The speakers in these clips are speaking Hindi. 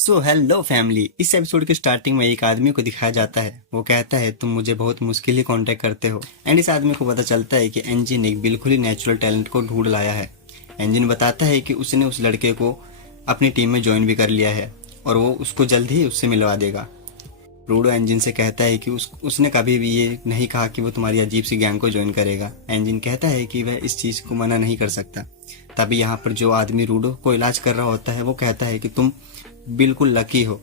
So hello family. इस एपिसोड के स्टार्टिंग में एक आदमी को दिखाया जाता है। वो कहता है तुम मुझे बहुत मुश्किल ही कांटेक्ट करते हो। एंड इस आदमी को पता चलता है कि एंजिन एक बिल्कुल ही नेचुरल टैलेंट को ढूंढ लाया है। एंजिन बताता है कि उसने उस लड़के को अपनी टीम में ज्वाइन भी कर लिया है और वो उसको जल्द ही उससे मिलवा देगा। रूडो एंजिन से कहता है कि उसने कभी भी ये नहीं कहा कि वो तुम्हारी अजीब सी गैंग को ज्वाइन करेगा। एंजिन कहता है कि वह इस चीज़ को मना नहीं कर सकता। तभी यहाँ पर जो आदमी रूडो को इलाज कर रहा होता है वो कहता है कि तुम बिल्कुल लकी हो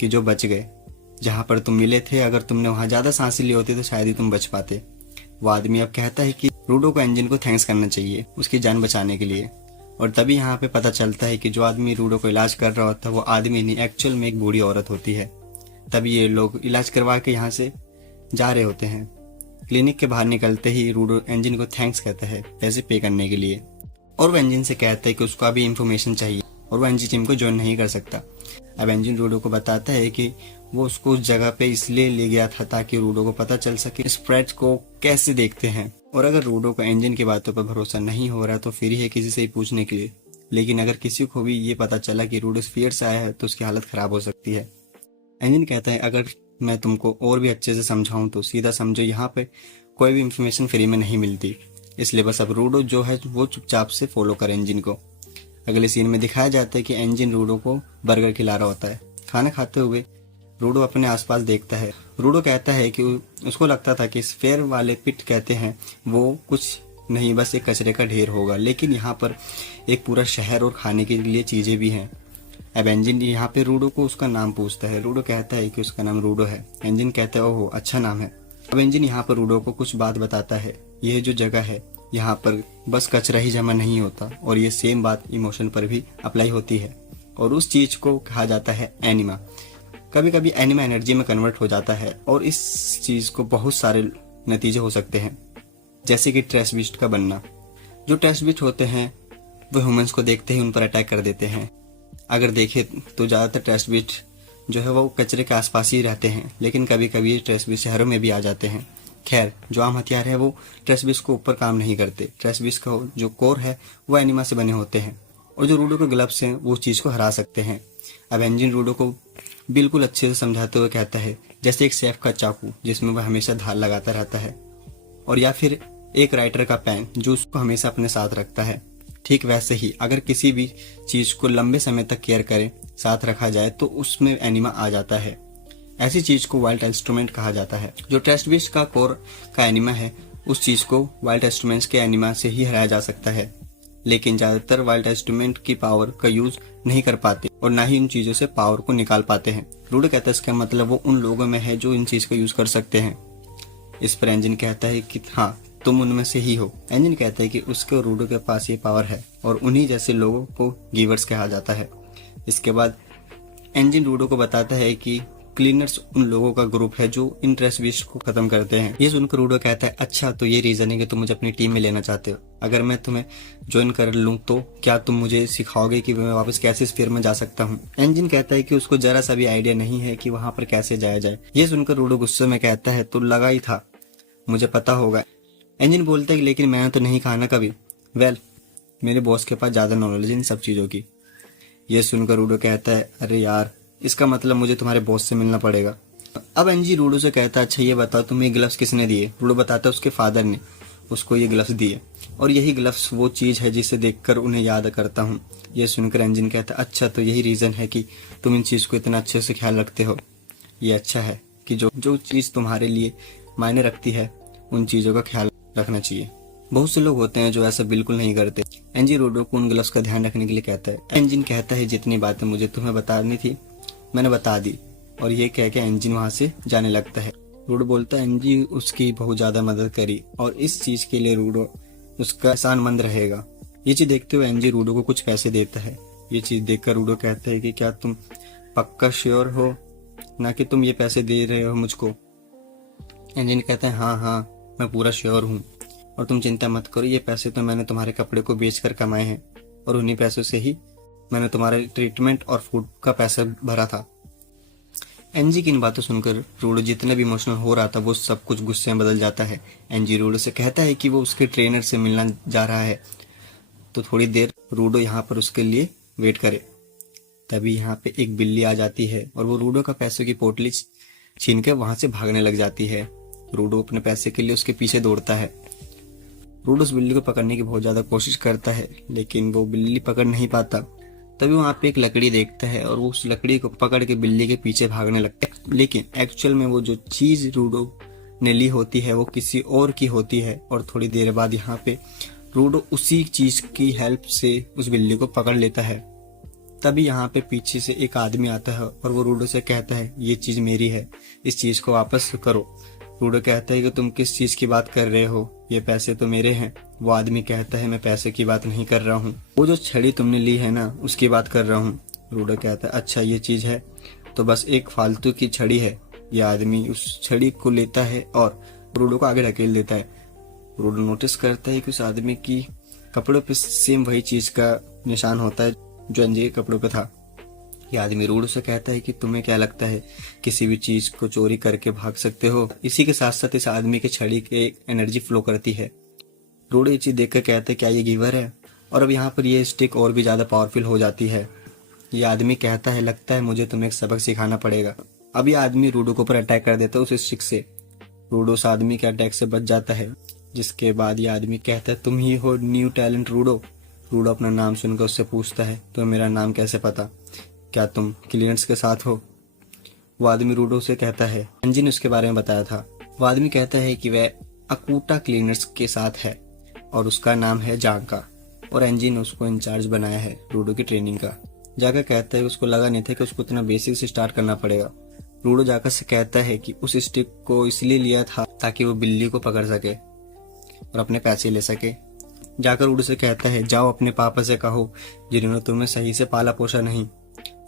कि जो बच गए। जहाँ पर तुम मिले थे, अगर तुमने वहाँ ज़्यादा सांसें ली होती तो शायद ही तुम बच पाते। वो आदमी अब कहता है कि रूडो को एंजिन को थैंक्स करना चाहिए उसकी जान बचाने के लिए। और तभी यहाँ पे पता चलता है कि जो आदमी रूडो को इलाज कर रहा होता है वो आदमी नहीं, एक्चुअल में एक बूढ़ी औरत होती है। तभी ये लोग इलाज करवा के यहाँ से जा रहे होते हैं। क्लिनिक के बाहर निकलते ही रूडो एंजिन को थैंक्स कहता है पैसे पे करने के लिए। और वो एंजिन से कहता है कि उसको अभी इन्फॉर्मेशन चाहिए और वो एंजिन टीम को ज्वाइन नहीं कर सकता। अब एंजिन रूडो को बताता है कि वो उसको उस जगह पे इसलिए ले गया था ताकि रूडो को पता चल सके स्प्रेड्स को कैसे देखते हैं। और अगर रूडो को एंजिन की बातों पर भरोसा नहीं हो रहा तो फिर ही है किसी से ही पूछने के लिए। लेकिन अगर किसी को भी ये पता चला कि रूडो स्फीयर से आया है तो उसकी हालत खराब हो सकती है। एंजिन कहता है अगर मैं तुमको और भी अच्छे से समझाऊं तो सीधा समझो, यहाँ पे कोई भी इंफॉर्मेशन फ्री में नहीं मिलती। इसलिए बस अब रूडो जो है वो चुपचाप से फॉलो करे एंजिन को। अगले सीन में दिखाया जाता है कि एंजिन रूडो को बर्गर खिला रहा होता है। खाना खाते हुए रूडो अपने आसपास देखता है। रूडो कहता है कि उसको लगता था कि स्फेयर वाले पिट कहते हैं वो कुछ नहीं, बस एक कचरे का ढेर होगा, लेकिन यहाँ पर एक पूरा शहर और खाने के लिए चीजें भी हैं। अब एंजिन यहाँ पे रूडो को उसका नाम पूछता है। रूडो कहता है कि उसका नाम रूडो है। एंजिन कहता है ओहो अच्छा नाम है। अब एंजिन यहाँ पर रूडो को कुछ बात बताता है। यह जो जगह है यहाँ पर बस कचरा ही जमा नहीं होता और ये सेम बात इमोशन पर भी अप्लाई होती है और उस चीज को कहा जाता है एनिमा। कभी कभी एनिमा एनर्जी में कन्वर्ट हो जाता है और इस चीज को बहुत सारे नतीजे हो सकते हैं, जैसे कि ट्रैश बीस्ट का बनना। जो ट्रैश बीस्ट होते हैं वो ह्यूमंस को देखते ही उन पर अटैक कर देते हैं। अगर देखें तो ज्यादातर ट्रैश बीस्ट जो है वो कचरे के आसपास ही रहते हैं, लेकिन कभी कभी ट्रैश बीस्ट शहरों में भी आ जाते हैं। खैर, जो आम हथियार है वो ट्रैश बीस्ट को ऊपर काम नहीं करते। ट्रैश बीस्ट का जो कोर है वो एनिमा से बने होते हैं और जो रूडो के ग्लव्स हैं वो चीज को हरा सकते हैं। अब एंजिन रूडो को बिल्कुल अच्छे से समझाते हुए कहता है जैसे एक शेफ का चाकू जिसमें वह हमेशा धार लगाता रहता है, और या फिर एक राइटर का पेन जो उसको हमेशा अपने साथ रखता है। ठीक वैसे ही अगर किसी भी चीज को लंबे समय तक केयर करे, साथ रखा जाए तो उसमें एनिमा आ जाता है। ऐसी चीज को वाइल्ड इंस्ट्रूमेंट कहा जाता है। जो ट्रस्ट बीस्ट का कोर का एनिमा है उस चीज को वाइल्ड इंस्ट्रूमेंट्स के एनिमा से ही हराया जा सकता है, लेकिन ज्यादातर वाइल्ड इंस्ट्रूमेंट की पावर का यूज नहीं कर पाते और ना ही उन चीजों से पावर को निकाल पाते हैं। रूडो कहता है इसका मतलब वो उन लोगों में है जो इन चीज का यूज कर सकते हैं। इस पर एंजिन कहता है कि हाँ तुम उनमें से ही हो। एंजिन कहता है कि उसके और रूडो के पास ये पावर है और उन्हीं जैसे लोगों को गिवर्स कहा जाता है। इसके बाद एंजिन रूडो को बताता है कि क्लीनर्स उन लोगों का ग्रुप है जो इन ट्रैश बीस्ट को खत्म करते हैं। ये सुनकर रूडो कहता है अच्छा तो ये रीजन है कि तुम मुझे अपनी टीम में लेना चाहते हो। अगर मैं तुम्हें ज्वाइन कर लूं तो क्या तुम मुझे सिखाओगे कि मैं वापस कैसे स्फीयर में जा सकता हूँ। एंजिन कहता है कि उसको जरा सा भी आइडिया नहीं है कि वहां पर कैसे जाया जाए। ये सुनकर रूडो गुस्से में कहता है तो लगा ही था मुझे पता होगा। एंजिन बोलता है लेकिन मैंने तो नहीं कहा ना कभी। वेल, मेरे बॉस के पास ज्यादा नॉलेज है इन सब चीजों की। ये सुनकर रूडो कहता है अरे यार, इसका मतलब मुझे तुम्हारे बॉस से मिलना पड़ेगा। अब एंजी रूडो से कहता है अच्छा ये बताओ तुम्हें ये ग्लव्स किसने दिए। रूडो बताता है उसके फादर ने उसको ये ग्लव्स दिए और यही ग्लव्स वो चीज है जिसे देखकर उन्हें याद करता हूँ। ये सुनकर एंजिन कहता है अच्छा तो यही रीजन है कि तुम इन चीज को इतना अच्छे से ख्याल रखते हो। ये अच्छा है कि जो जो चीज तुम्हारे लिए मायने रखती है उन चीजों का ख्याल रखना चाहिए। बहुत से लोग होते हैं जो ऐसा बिल्कुल नहीं करते। एंजी रूडो को उन ग्लव्स का ध्यान रखने के लिए कहता है। एंजिन कहता है जितनी बातें मुझे तुम्हें बतानी थी मैंने बता दी, और ये कह के एंजिन वहां से जाने लगता है। रूडो बोलता है एंजी उसकी बहुत ज्यादा मदद करी और इस चीज के लिए रूडो उसका एहसानमंद रहेगा। ये चीज देखते हुए एंजी रूडो को कुछ पैसे देता है। ये चीज देखकर रूडो कहता है कि क्या तुम पक्का श्योर हो ना कि तुम ये पैसे दे रहे हो मुझको। एंजिन कहता है हाँ हाँ मैं पूरा श्योर हूँ और तुम चिंता मत करो, ये पैसे तो मैंने तुम्हारे कपड़े को बेचकर कमाए हैं और उन्हीं पैसों से ही मैंने तुम्हारे ट्रीटमेंट और फूड का पैसा भरा था। एनजी की इन बातों सुनकर रूडो जितना भी इमोशनल हो रहा था वो सब कुछ गुस्से में बदल जाता है। एनजी रूडो से कहता है कि वो उसके ट्रेनर से मिलना जा रहा है तो थोड़ी देर रूडो यहाँ पर उसके लिए वेट करे। तभी यहाँ पे एक बिल्ली आ जाती है और वो रूडो का पैसों की पोटली छीन के वहां से भागने लग जाती है। रूडो अपने पैसे के लिए उसके पीछे दौड़ता है। रूडो उस बिल्ली को पकड़ने की बहुत ज्यादा कोशिश करता है, लेकिन वो बिल्ली पकड़ नहीं पाता। तभी वहां पे एक लकड़ी देखता है और वो उस लकड़ी को पकड़ के बिल्ली के पीछे भागने लगता है। लेकिन एक्चुअल में वो जो चीज रूडो ने ली होती है वो किसी और की होती है, और थोड़ी देर बाद यहाँ पे रूडो उसी चीज की हेल्प से उस बिल्ली को पकड़ लेता है। तभी यहाँ पे पीछे से एक आदमी आता है और वो रूडो से कहता है ये चीज मेरी है, इस चीज को वापस करो। रूडो कहता है कि तुम किस चीज की बात कर रहे हो, ये पैसे तो मेरे हैं। वो आदमी कहता है मैं पैसे की बात नहीं कर रहा हूँ, वो जो छड़ी तुमने ली है ना उसकी बात कर रहा हूँ। रूडो कहता है अच्छा ये चीज है तो बस एक फालतू की छड़ी है। ये आदमी उस छड़ी को लेता है और रूडो को आगे ढकेल देता है। रूडो नोटिस करता है कि उस आदमी की कपड़ों पे सेम वही चीज का निशान होता है जो एनजी के कपड़ों पे था। ये आदमी रूडो से कहता है कि तुम्हें क्या लगता है किसी भी चीज को चोरी करके भाग सकते हो। इसी के साथ साथ इस आदमी की छड़ी के एनर्जी फ्लो करती है। रूडो ये चीज देखकर कहता है क्या ये गिवर है, और अब यहाँ पर ये स्टिक और भी ज्यादा पावरफुल हो जाती है। ये आदमी कहता है लगता है मुझे तुम्हें एक सबक सिखाना पड़ेगा। अब ये आदमी रूडो के ऊपर अटैक कर देता है उस स्टिक से। रूडो उस आदमी के अटैक से बच जाता है, जिसके बाद ये आदमी कहता है तुम ही हो न्यू टैलेंट रूडो। रूडो अपना नाम सुनकर उससे पूछता है तो मेरा नाम कैसे पता, क्या तुम क्लियंट्स के साथ हो। वो आदमी रूडो से कहता है एंजी ने उसके बारे में बताया था। वो आदमी कहता है कि वह अकूटा क्लीनर्स के साथ है और उसका नाम है जाका, और एंजी ने उसको इंचार्ज बनाया है रूडो की ट्रेनिंग का। जाका कहता है उसको लगा नहीं था कि उसको इतना बेसिक से स्टार्ट करना पड़ेगा। रूडो जाका से कहता है कि उस स्टिक को इसलिए लिया था ताकि वो बिल्ली को पकड़ सके और अपने पैसे ले सके। जाकर रूडो से कहता है जाओ अपने पापा से कहो जिन्होंने तुम्हें सही से पाला पोसा नहीं।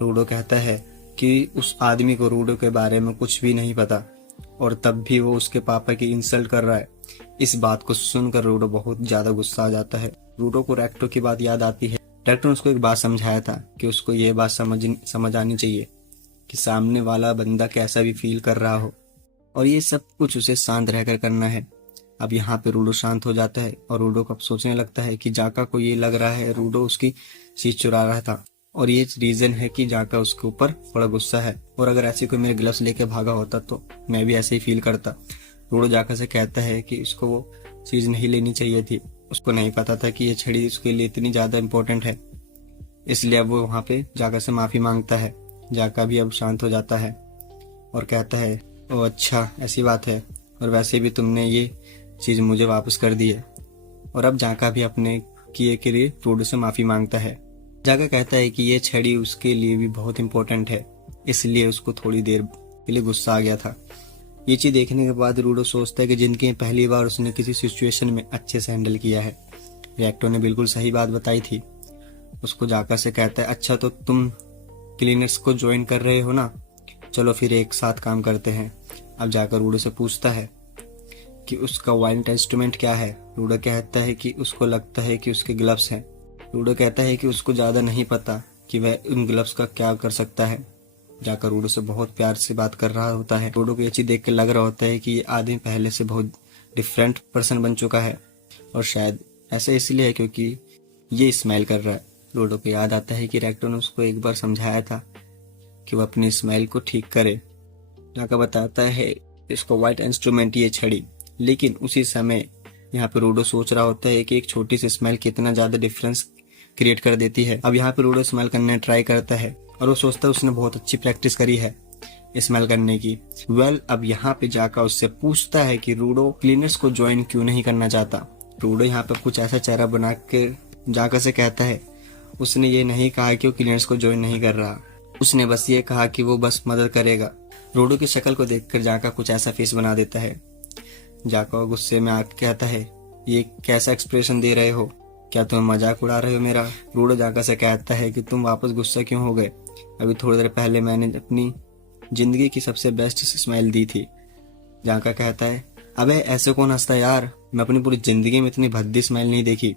रूडो कहता है कि उस आदमी को रूडो के बारे में कुछ भी नहीं पता, और तब भी वो उसके पापा की इंसल्ट कर रहा है। इस बात को सुनकर रूडो बहुत ज्यादा गुस्सा आ जाता है। रूडो को रेक्टो की बात याद आती है। रेक्टो ने उसको एक बात समझाया था कि उसको ये बात समझ आनी चाहिए कि सामने वाला बंदा कैसा भी फील कर रहा हो, और ये सब कुछ उसे शांत रहकर करना है। अब यहाँ पे रूडो शांत हो जाता है और रूडो को अब सोचने लगता है कि जाका को ये लग रहा है रूडो उसकी चीज चुरा रहा था, और ये रीजन है कि जाका उसके ऊपर बड़ा गुस्सा है, और अगर ऐसे कोई मेरे ग्लव्स लेके भागा होता तो मैं भी ऐसे ही फील करता। रूडो जाका से कहता है कि उसको वो चीज नहीं लेनी चाहिए थी, उसको नहीं पता था कि ये छड़ी उसके लिए इतनी ज्यादा इम्पोर्टेंट है। इसलिए अब वो वहाँ पे जाका से माफी मांगता है। जाका भी अब शांत हो जाता है और कहता है ओ अच्छा ऐसी बात है, और वैसे भी तुमने ये चीज मुझे वापस कर दी है। और अब जाका भी अपने किए के लिए रूडो से माफी मांगता है। जाका कहता है कि ये छड़ी उसके लिए भी बहुत इंपॉर्टेंट है, इसलिए उसको थोड़ी देर के लिए गुस्सा आ गया था। ये चीज देखने के बाद रूडो सोचता है कि जिंदगी में पहली बार उसने किसी सिचुएशन में अच्छे से हैंडल किया है। रेक्टो ने बिल्कुल सही बात बताई थी। उसको जाका से कहता है अच्छा तो तुम क्लीनर्स को ज्वाइन कर रहे हो ना, चलो फिर एक साथ काम करते हैं। अब जाकर रूडो से पूछता है कि उसका वाइल्ड इंस्ट्रूमेंट क्या है। रूडो कहता है कि उसको लगता है कि उसके ग्लव्स हैं। रूडो कहता है कि उसको ज्यादा नहीं पता कि वह उन ग्लव्स का क्या कर सकता है। जाकर रूडो से बहुत प्यार से बात कर रहा होता है। रूडो को ये चीज देख के लग रहा होता है कि ये आदमी पहले से बहुत डिफरेंट पर्सन बन चुका है, और शायद ऐसा इसलिए है क्योंकि ये स्माइल कर रहा है। रूडो को याद आता है कि रेक्टो ने उसको एक बार समझाया था कि वह अपनी स्माइल को ठीक करे। जाकर बताता है इसको व्हाइट इंस्ट्रूमेंट ये छड़ी, लेकिन उसी समय यहाँ पे रूडो सोच रहा होता है कि एक छोटी सी स्माइल कितना ज्यादा डिफरेंस क्रिएट कर देती है। अब यहाँ पे रूडो स्माइल करने ट्राई करता है और वो सोचता है उसने बहुत अच्छी प्रैक्टिस करी है स्माइल करने की। अब यहाँ पे जाकर उससे पूछता है कि रूडो क्लीनर्स को ज्वाइन क्यों नहीं करना चाहता। रूडो यहाँ पे कुछ ऐसा चेहरा बना के जाकर से कहता है उसने ये नहीं कहा कि वो क्लीनर्स को ज्वाइन नहीं कर रहा, उसने बस ये कहा कि वो बस मदद करेगा। रूडो की शक्ल को देखकर जाका कुछ ऐसा फेस बना देता है। जाका गुस्से में आके कहता है ये कैसा एक्सप्रेशन दे रहे हो, क्या तुम मजाक उड़ा रहे हो मेरा। रूडो जाका से कहता है कि तुम वापस गुस्सा क्यों हो गए, अभी थोड़ी देर पहले मैंने अपनी जिंदगी की सबसे बेस्ट स्माइल दी थी। जाका कहता है अबे ऐसे कौन हंसता यार, मैं अपनी पूरी जिंदगी में इतनी भद्दी स्माइल नहीं देखी।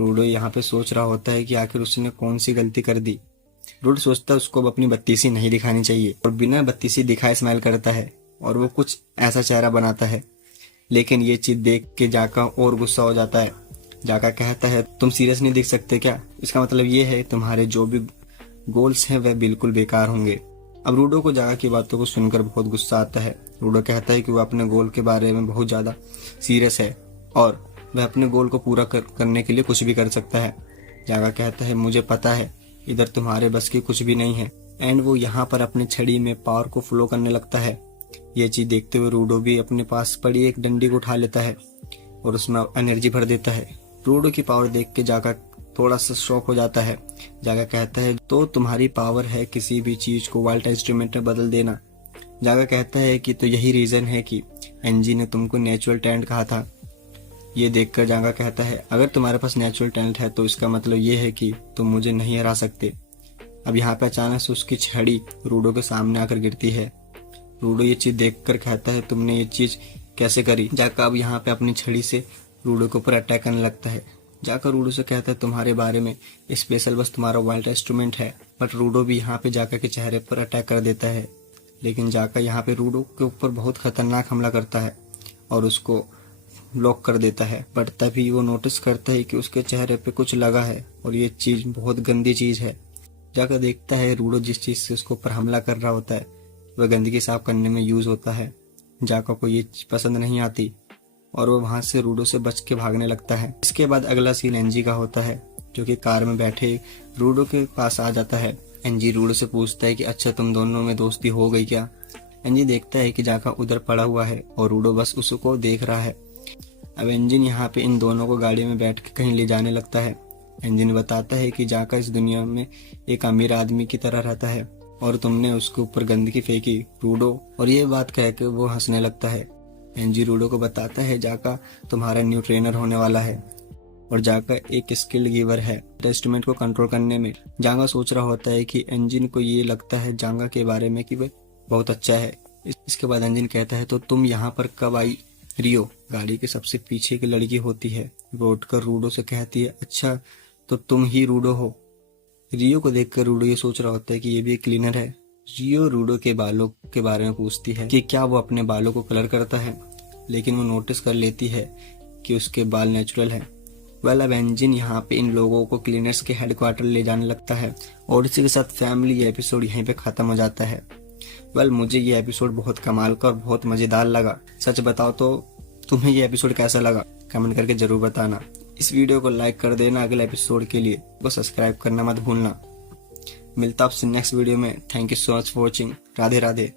रूडो यहाँ पे सोच रहा होता है कि आखिर उसने कौन सी गलती कर दी। रूडो सोचता है उसको अपनी बत्तीसी नहीं दिखानी चाहिए, और बिना बत्तीसी दिखाए स्माइल करता है और वो कुछ ऐसा चेहरा बनाता है। लेकिन ये चीज देख के जाका और गुस्सा हो जाता है। जाका कहता है तुम सीरियस नहीं दिख सकते क्या, इसका मतलब ये है तुम्हारे जो भी गोल्स हैं वह बिल्कुल बेकार होंगे। अब रूडो को जागा की बातों को सुनकर बहुत गुस्सा आता है। रूडो कहता है कि वह अपने गोल के बारे में बहुत ज़्यादा सीरियस है और वह अपने गोल को पूरा करने के लिए कुछ भी कर सकता है। जागा कहता है मुझे पता है इधर तुम्हारे बस की कुछ भी नहीं है। एंड वो यहाँ पर अपनी छड़ी में पावर को फ्लो करने लगता है। ये चीज देखते हुए रूडो भी अपने पास पड़ी एक डंडी को उठा लेता है और उसमें एनर्जी भर देता है। रूडो की पावर देख के जागा थोड़ा सा शॉक हो जाता है। जागा कहता है तो तुम्हारी पावर है किसी भी चीज को वाइल्ड इंस्ट्रूमेंट में बदल देना। जागा कहता है कि तो यही रीजन है कि एनजी ने तुमको नेचुरल टैलेंट कहा था। ये देखकर जागा कहता है अगर तुम्हारे पास नेचुरल टैलेंट है तो इसका मतलब ये है कि तुम मुझे नहीं हरा सकते। अब यहाँ पे अचानक से उसकी छड़ी रूडो के सामने आकर गिरती है। रूडो ये चीज देखकर कहता है तुमने ये चीज कैसे करी। जाका अब यहाँ पे अपनी छड़ी से रूडो के ऊपर अटैक करने लगता है। जाका रूडो से कहता है तुम्हारे बारे में स्पेशल बस तुम्हारा वाइल्ड इंस्ट्रूमेंट है। बट रूडो भी यहाँ पे जाका के चेहरे पर अटैक कर देता है। लेकिन जाका यहाँ पे रूडो के ऊपर बहुत खतरनाक हमला करता है और उसको ब्लॉक कर देता है। बट तभी वो नोटिस करता है कि उसके चेहरे पे कुछ लगा है और ये चीज बहुत गंदी चीज है। जाका देखता है रूडो जिस चीज से उसके ऊपर हमला कर रहा होता है वह गंदगी साफ करने में यूज होता है। जाका को ये पसंद नहीं आती और वो वहां से रूडो से बच के भागने लगता है। इसके बाद अगला सीन एनजी का होता है जो कि कार में बैठे रूडो के पास आ जाता है। एनजी रूडो से पूछता है कि अच्छा तुम दोनों में दोस्ती हो गई क्या। एनजी देखता है कि जाका उधर पड़ा हुआ है और रूडो बस उसको देख रहा है। अब एंजिन यहाँ पे इन दोनों को गाड़ी में बैठ के कहीं ले जाने लगता है। एंजिन बताता है कि जाका इस दुनिया में एक अमीर आदमी की तरह रहता है और तुमने उसके ऊपर गंदगी फेंकी रूडो। और ये बात कह के वो हंसने लगता है। एनजी रूडो को बताता है जाका तुम्हारा न्यू ट्रेनर होने वाला है और जाका एक स्किल्ड गिवर है इंस्ट्रूमेंट को कंट्रोल करने में। जागा सोच रहा होता है कि एंजिन को ये लगता है जागा के बारे में कि वह बहुत अच्छा है। इसके बाद एंजिन कहता है तो तुम यहाँ पर कब आई। रियो गाड़ी के सबसे पीछे की लड़की होती है। वो उठकर रूडो से कहती है अच्छा तो तुम ही रूडो हो। रियो को देखकर रूडो ये सोच रहा होता है कि ये भी एक क्लीनर है। रियो रूडो के बालों के बारे में पूछती है कि क्या वो अपने बालों को कलर करता है, लेकिन वो नोटिस कर लेती है कि उसके बाल नेचुरल हैं। वेल अब एंजिन यहाँ पे इन लोगों को क्लीनर्स के हेडक्वार्टर ले जाने लगता है और इसी के साथ फैमिली एपिसोड यहीं पे खत्म हो जाता है। वेल मुझे ये एपिसोड बहुत कमाल का और बहुत मजेदार लगा। सच बताओ तो तुम्हें ये एपिसोड कैसा लगा कमेंट करके जरूर बताना। इस वीडियो को लाइक कर देना। अगले एपिसोड के लिए वो सब्सक्राइब करना मत भूलना। मिलता आपसे नेक्स्ट वीडियो में। Thank you so much for watching. Radhe Radhe.